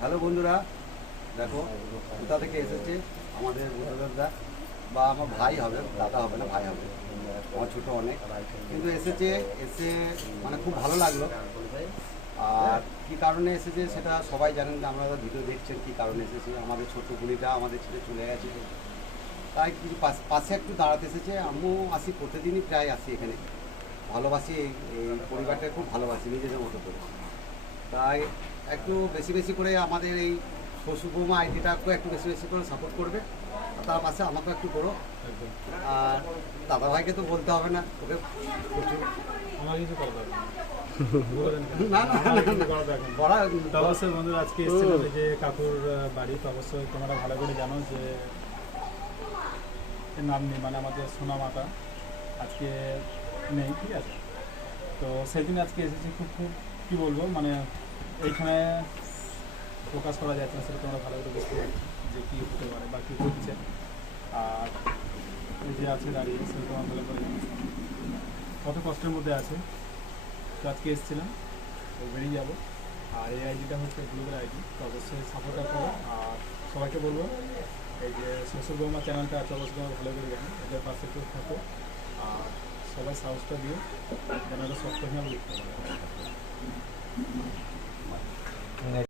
Hello বন্ধুরা, দেখো কোথা থেকে এসেছে আমাদের বন্ধুরা, বা আমার ভাই হবে, দাদা হবে না, ভাই হবে, আমার ছোটো অনেক, কিন্তু এসে মানে খুব ভালো লাগলো। আর কী কারণে এসেছে সেটা সবাই জানেন, যে আপনারা ভিডিও দেখছেন কী কারণে এসেছে। আমাদের ছোট্ট বুড়িটা আমাদের ছেড়ে চলে গেছে, তাই কিছু পাশে একটু দাঁড়াতে এসেছে। আমিও আসি, প্রতিদিনই প্রায় আসি এখানে, ভালোবাসি এই পরিবারটা, খুব ভালোবাসি নিজেদের মতো করে। তাই একটু বেশি বেশি করে আমাদের এই শ্বশুর বৌমা আইডিটাকেও একটু বেশি বেশি করে সাপোর্ট করবে, আর তার পাশে আমাকেও একটু করো। আর দাদাভাইকে তো বলতে হবে না, ওকে প্রচুর না না অবশ্যই বন্ধুরা, আজকে এসেছিলাম যে কাকুর বাড়ি। তো অবশ্যই তোমরা ভালো করে জানো যে এর নাম নেই, মানে আমাদের সোনা মাতা আজকে নেই, ঠিক আছে। তো সেই দিন আজকে এসেছি, খুব কী বলবো, মানে এইখানে প্রকাশ করা যাচ্ছে না, সেটা তোমরা ভালো করে বুঝতে পারছো যে কী হতে পারে বা কী হচ্ছে। আর এই যে আছে দাঁড়িয়ে, সেটা তোমার ভালো করে জানো কত কষ্টের মধ্যে আছে। তো আজকে এসেছিলাম, তো বেরিয়ে যাবো। আর এই আইডিটা হচ্ছে গ্লোবাল আইডি, তো অবশ্যই সাপোর্টটা করো। আর সবাইকে বলবো, এই যে শ্বশুর বৌমা চ্যানেলটা আছে, অবশ্যই তোমরা ভালো করে জানো, এদের পাশে একটু থাকো। আর সবাই সাহসটা দিও যেন এটা সব কথা উঠতে পারে।